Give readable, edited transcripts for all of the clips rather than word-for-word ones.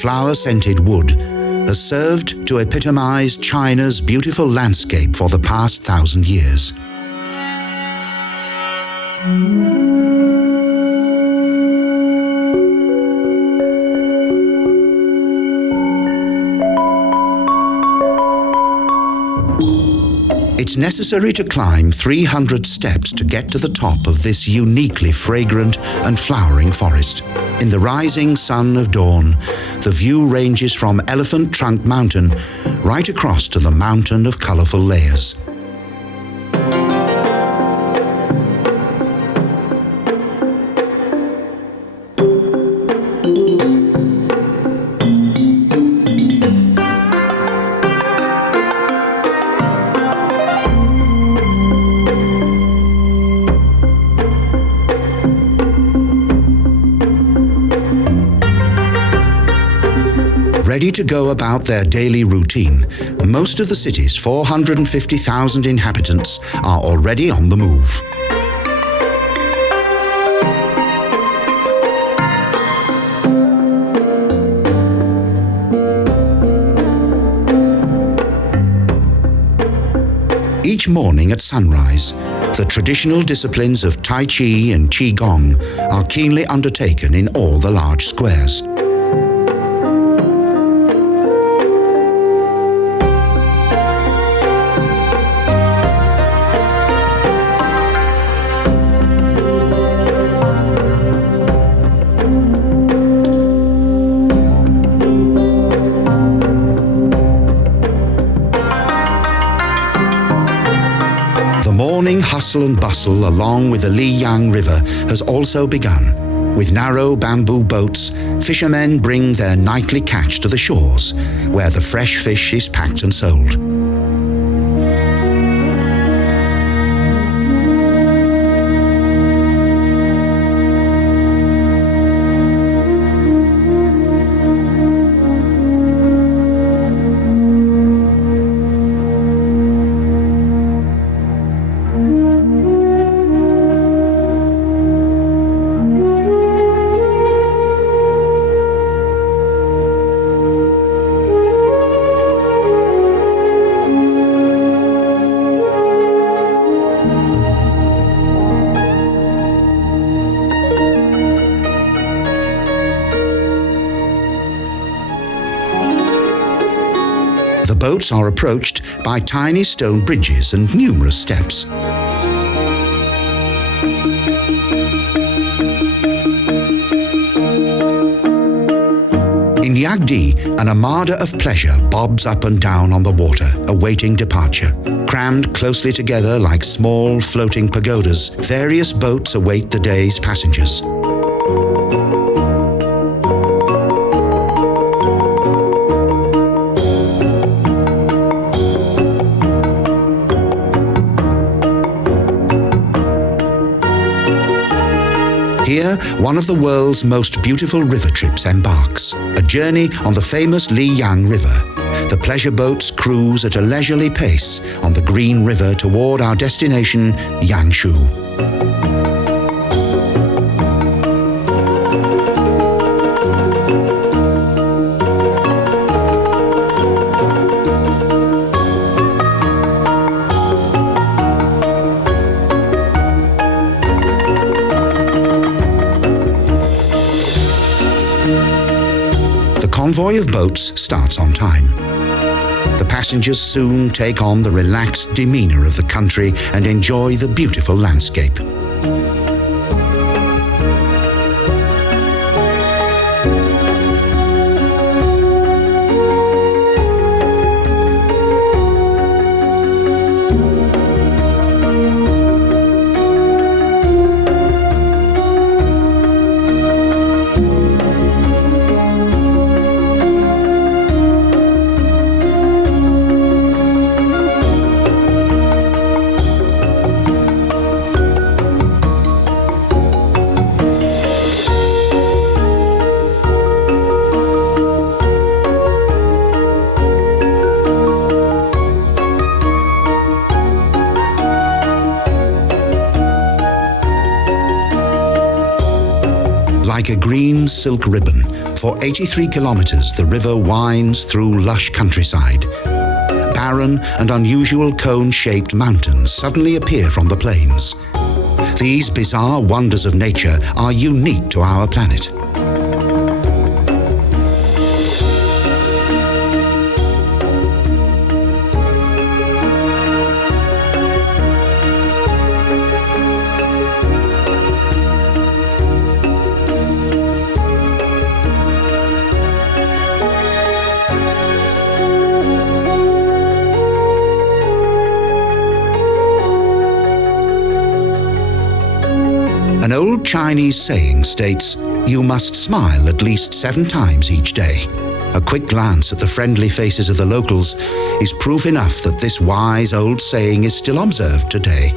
flower-scented wood has served to epitomize China's beautiful landscape for the past 1,000 years. It's necessary to climb 300 steps to get to the top of this uniquely fragrant and flowering forest. In the rising sun of dawn, the view ranges from Elephant Trunk Mountain right across to the Mountain of Colorful Layers. Ready to go about their daily routine, most of the city's 450,000 inhabitants are already on the move. Each morning at sunrise, the traditional disciplines of Tai Chi and Qigong are keenly undertaken in all the large squares. Morning hustle and bustle along with the Lijiang River has also begun. With narrow bamboo boats, fishermen bring their nightly catch to the shores, where the fresh fish is packed and sold. The boats are approached by tiny stone bridges and numerous steps. In Jagdi, an armada of pleasure bobs up and down on the water, awaiting departure. Crammed closely together like small floating pagodas, various boats await the day's passengers. Here, one of the world's most beautiful river trips embarks, a journey on the famous Lijiang River. The pleasure boats cruise at a leisurely pace on the green river toward our destination, Yangshou. The convoy of boats starts on time. The passengers soon take on the relaxed demeanor of the country and enjoy the beautiful landscape. Like a green silk ribbon, For 83 kilometres, the river winds through lush countryside. Barren and unusual cone-shaped mountains suddenly appear from the plains. These bizarre wonders of nature are unique to our planet. An old Chinese saying states, "You must smile at least 7 times each day." A quick glance at the friendly faces of the locals is proof enough that this wise old saying is still observed today.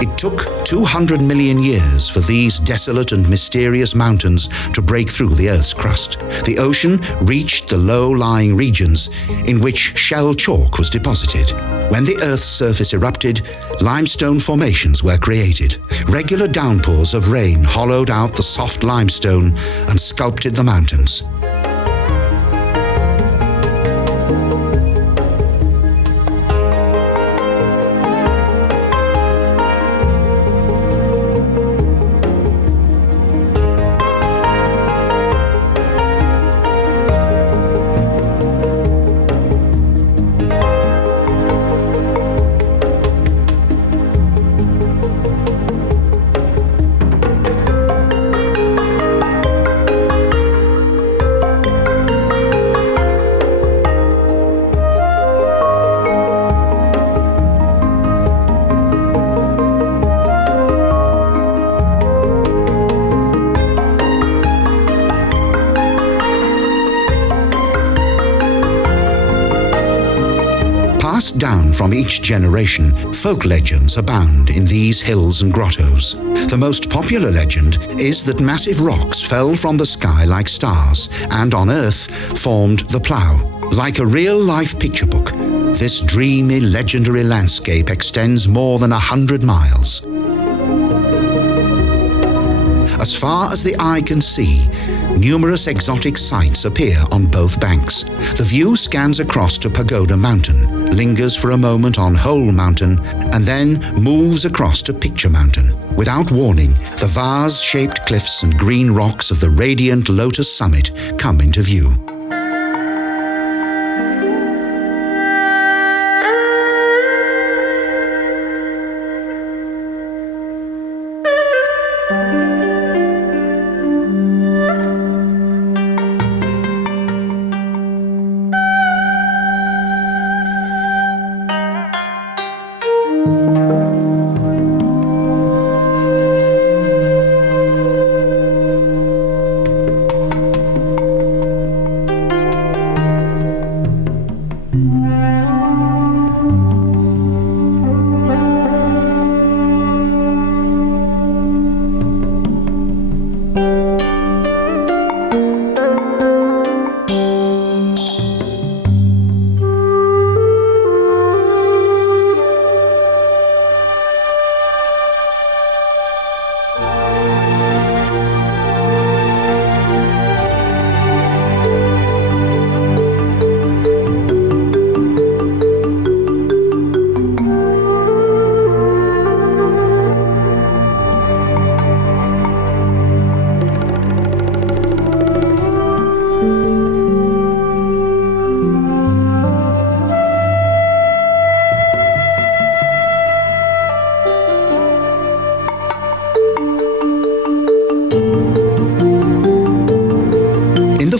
It took 200 million years for these desolate and mysterious mountains to break through the Earth's crust. The ocean reached the low-lying regions in which shell chalk was deposited. When the Earth's surface erupted, limestone formations were created. Regular downpours of rain hollowed out the soft limestone and sculpted the mountains. Passed down from each generation, folk legends abound in these hills and grottos. The most popular legend is that massive rocks fell from the sky like stars and on Earth formed the plough. Like a real-life picture book, this dreamy, legendary landscape extends more than 100 miles. As far as the eye can see, numerous exotic sights appear on both banks. The view scans across to Pagoda Mountain, lingers for a moment on Whole Mountain, and then moves across to Picture Mountain. Without warning, the vase-shaped cliffs and green rocks of the radiant Lotus Summit come into view.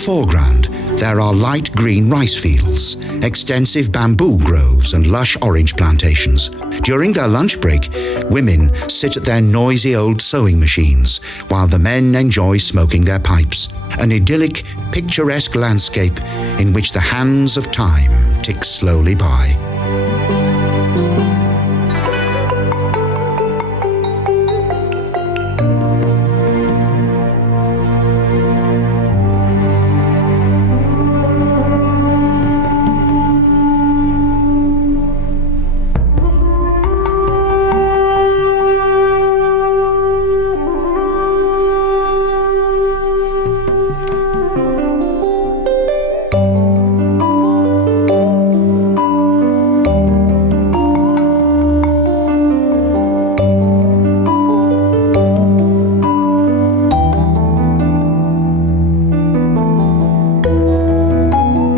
foreground, there are light green rice fields, extensive bamboo groves and lush orange plantations. During their lunch break, women sit at their noisy old sewing machines while the men enjoy smoking their pipes. An idyllic, picturesque landscape in which the hands of time tick slowly by.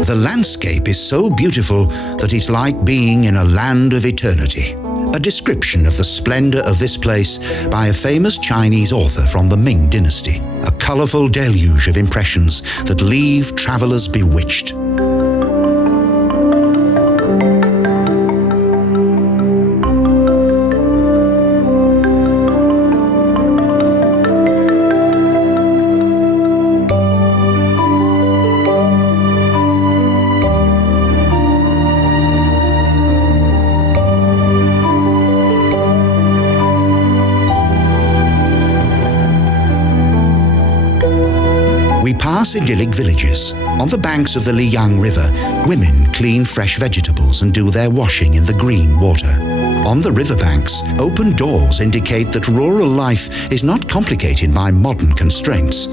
The landscape is so beautiful that it's like being in a land of eternity. A description of the splendor of this place by a famous Chinese author from the Ming dynasty. A colorful deluge of impressions that leave travelers bewitched. We pass idyllic villages. On the banks of the Lijiang River, women clean fresh vegetables and do their washing in the green water. On the riverbanks, open doors indicate that rural life is not complicated by modern constraints.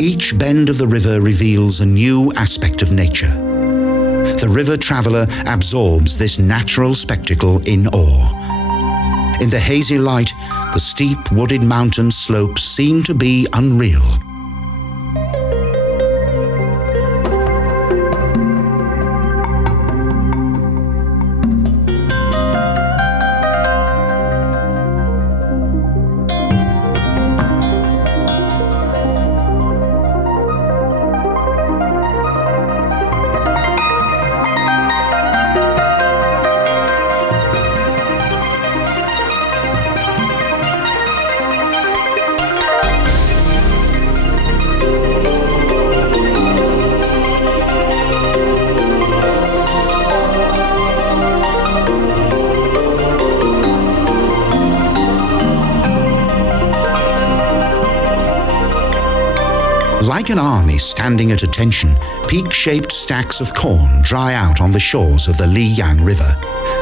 Each bend of the river reveals a new aspect of nature. The river traveller absorbs this natural spectacle in awe. In the hazy light, the steep wooded mountain slopes seem to be unreal. Like an army standing at attention, peak-shaped stacks of corn dry out on the shores of the Lijiang River.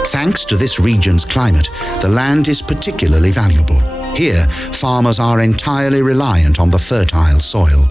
Thanks to this region's climate, the land is particularly valuable. Here, farmers are entirely reliant on the fertile soil.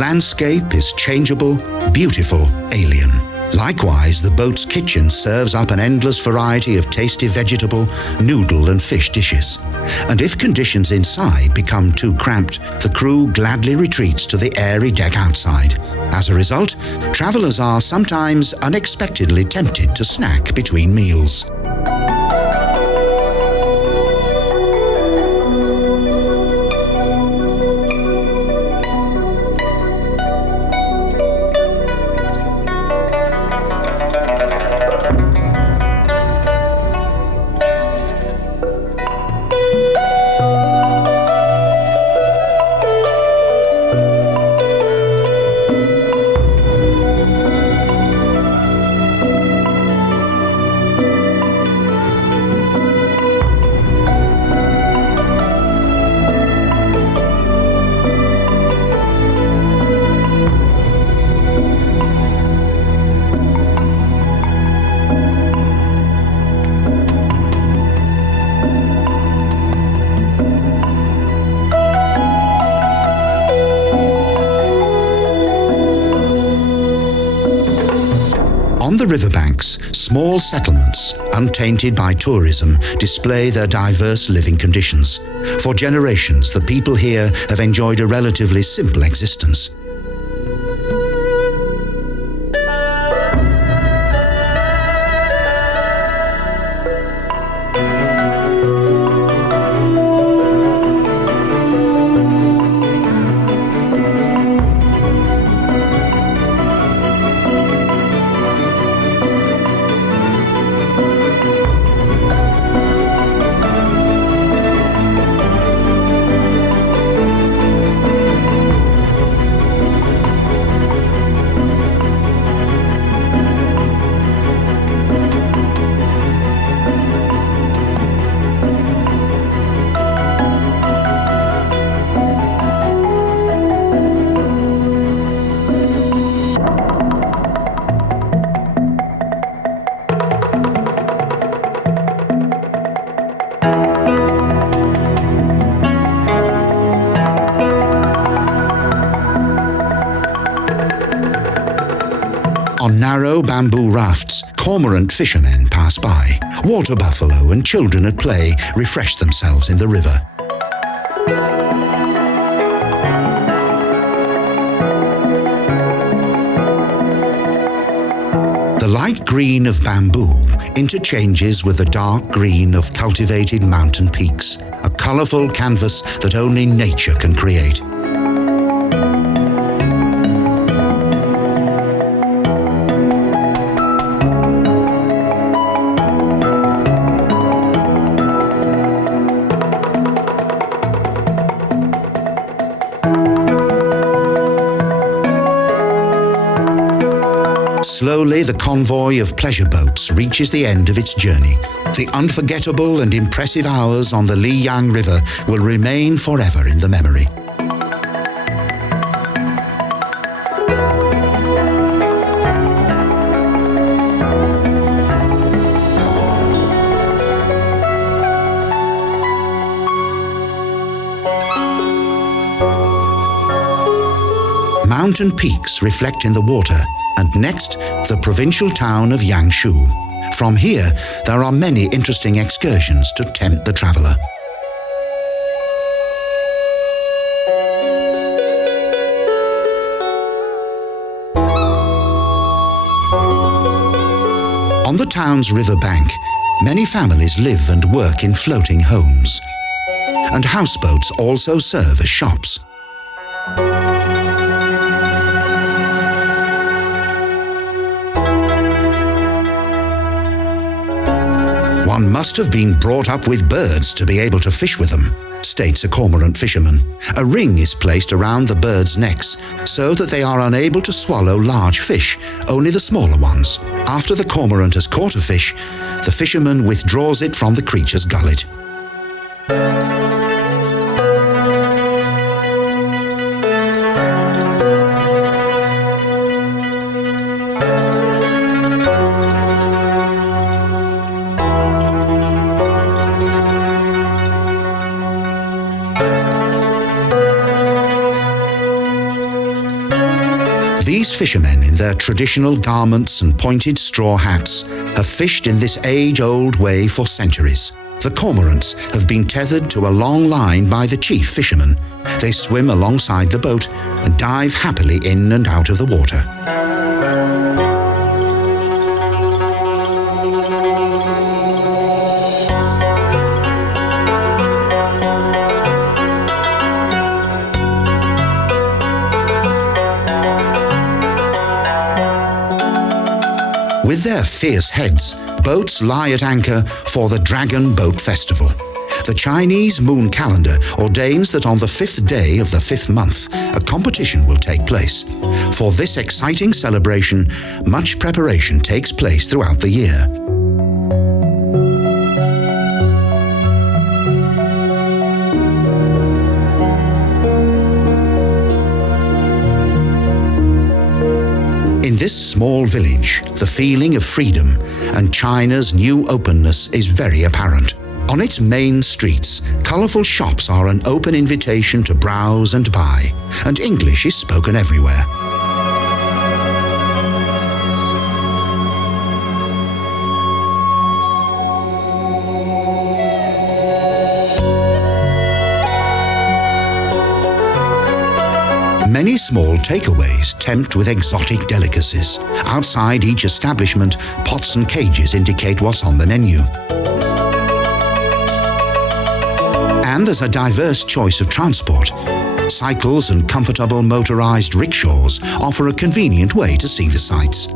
landscape is changeable, beautiful, alien. Likewise, the boat's kitchen serves up an endless variety of tasty vegetable, noodle and fish dishes. And if conditions inside become too cramped, the crew gladly retreats to the airy deck outside. As a result, travelers are sometimes unexpectedly tempted to snack between meals. On the riverbanks, small settlements, untainted by tourism, display their diverse living conditions. For generations, the people here have enjoyed a relatively simple existence. On narrow bamboo rafts, cormorant fishermen pass by. Water buffalo and children at play refresh themselves in the river. The light green of bamboo interchanges with the dark green of cultivated mountain peaks, a colourful canvas that only nature can create. Slowly, the convoy of pleasure boats reaches the end of its journey. The unforgettable and impressive hours on the Lijiang River will remain forever in the memory. Mountain peaks reflect in the water, and next, the provincial town of Yangshou. From here, there are many interesting excursions to tempt the traveller. On the town's riverbank, many families live and work in floating homes, and houseboats also serve as shops. One must have been brought up with birds to be able to fish with them, states a cormorant fisherman. A ring is placed around the birds' necks so that they are unable to swallow large fish, only the smaller ones. After the cormorant has caught a fish, the fisherman withdraws it from the creature's gullet. These fishermen, in their traditional garments and pointed straw hats, have fished in this age-old way for centuries. The cormorants have been tethered to a long line by the chief fisherman. They swim alongside the boat and dive happily in and out of the water. With their fierce heads, boats lie at anchor for the Dragon Boat Festival. The Chinese moon calendar ordains that on the 5th day of the 5th month, a competition will take place. For this exciting celebration, much preparation takes place throughout the year. In this small village, the feeling of freedom and China's new openness is very apparent. On its main streets, colourful shops are an open invitation to browse and buy, and English is spoken everywhere. Many small takeaways tempt with exotic delicacies. Outside each establishment, pots and cages indicate what's on the menu. And there's a diverse choice of transport. Cycles and comfortable motorized rickshaws offer a convenient way to see the sights.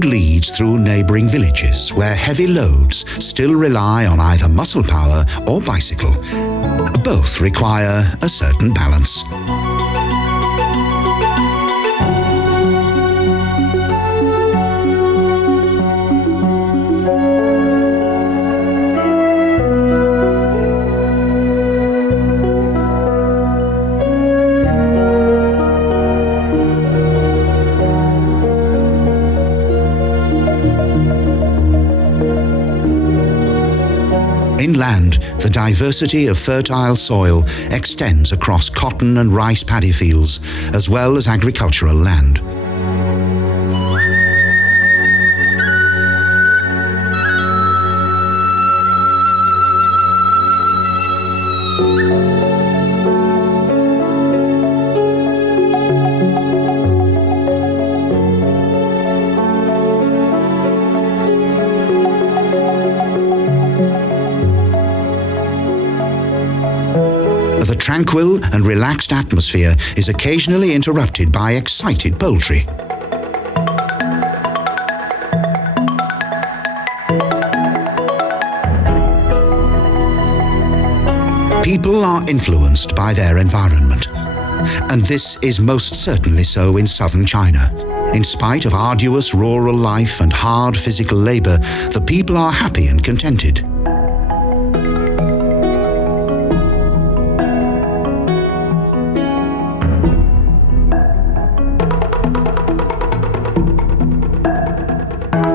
Leads through neighbouring villages where heavy loads still rely on either muscle power or bicycle. Both require a certain balance. Inland, the diversity of fertile soil extends across cotton and rice paddy fields, as well as agricultural land. The tranquil and relaxed atmosphere is occasionally interrupted by excited poultry. People are influenced by their environment, and this is most certainly so in southern China. In spite of arduous rural life and hard physical labor, the people are happy and contented.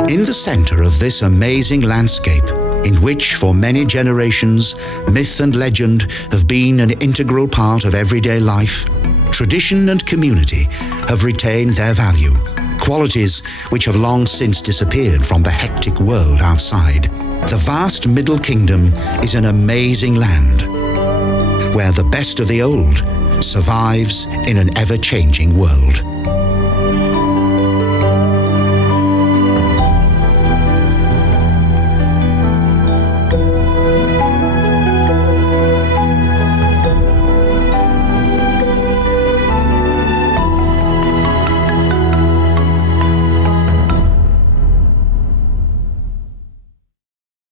In the center of this amazing landscape, in which for many generations myth and legend have been an integral part of everyday life, tradition and community have retained their value, qualities which have long since disappeared from the hectic world outside. The vast Middle Kingdom is an amazing land, where the best of the old survives in an ever-changing world.